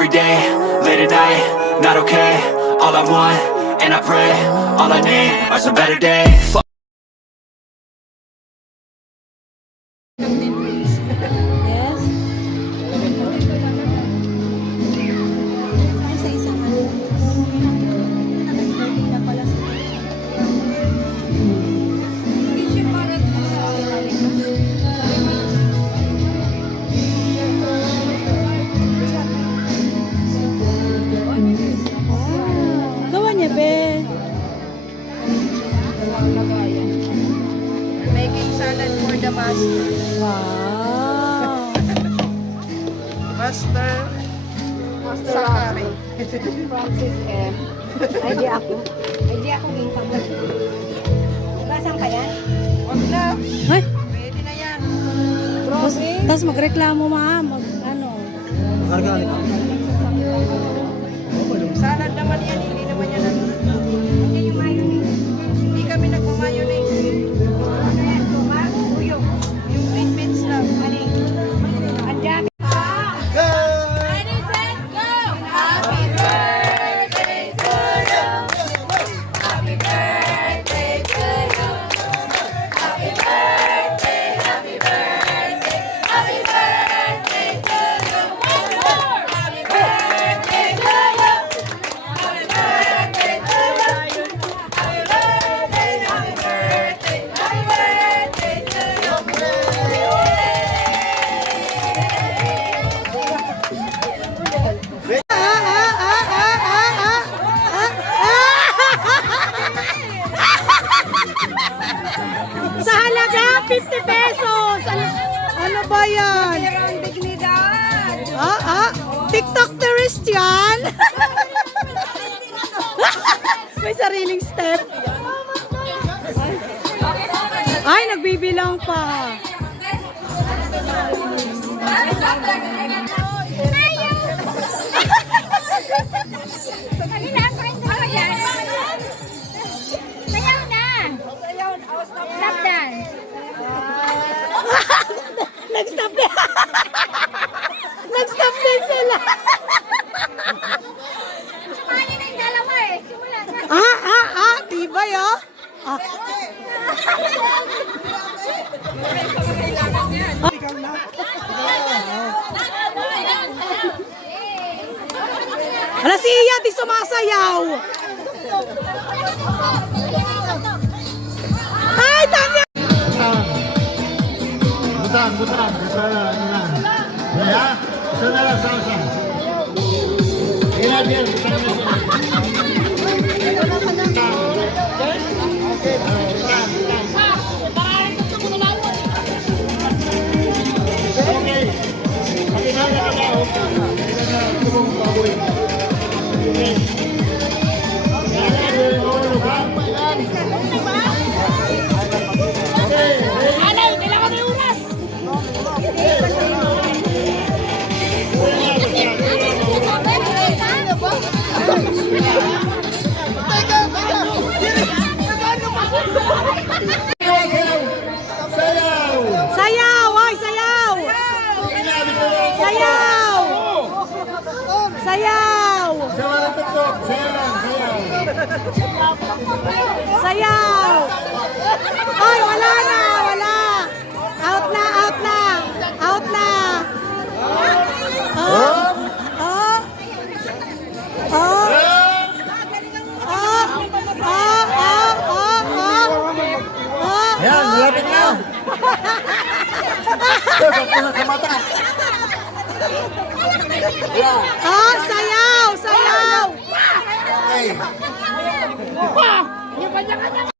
every day, late at night, not okay. All I want, and I pray, all I need are some better days. Gawa niya, be. Making salad for the master. Wow. Master Sakari. Francis M. Ay, di ako. Ay, di ako income. Basang pa yan? Wag na. Ay, Pwede na yan. tapos magreklamo, ma. Salad naman yan. Hindi naman yan. Hindi kami nagmamayonnaise. Yung green beans lang. Ang dami. Sa halaga, 50 pesos. Ano ba yan? Ang dignidad. TikTok tourist yan. May sariling step. Ay, nagbibilang pa. Sayaw na! Stop dance! Nag-stop din. Nag-stop din sila. Sumali na yung dalawa eh. Simula na. Tibay, oh. Hala, si Iya, di sumasayaw. Ay, tanya! Butang. Ya, saudara salsa. Biar butang. Oke. Bagaimana kalau tubong baboy? Oke. Anay, kailangan may oras. Sayaw, hoy, sayaw. Sayaw. Sayaw. Sayaw. Hoy, wala na, wala. Out na. Yan, lapit na. Sa mata. Sayaw. Okay.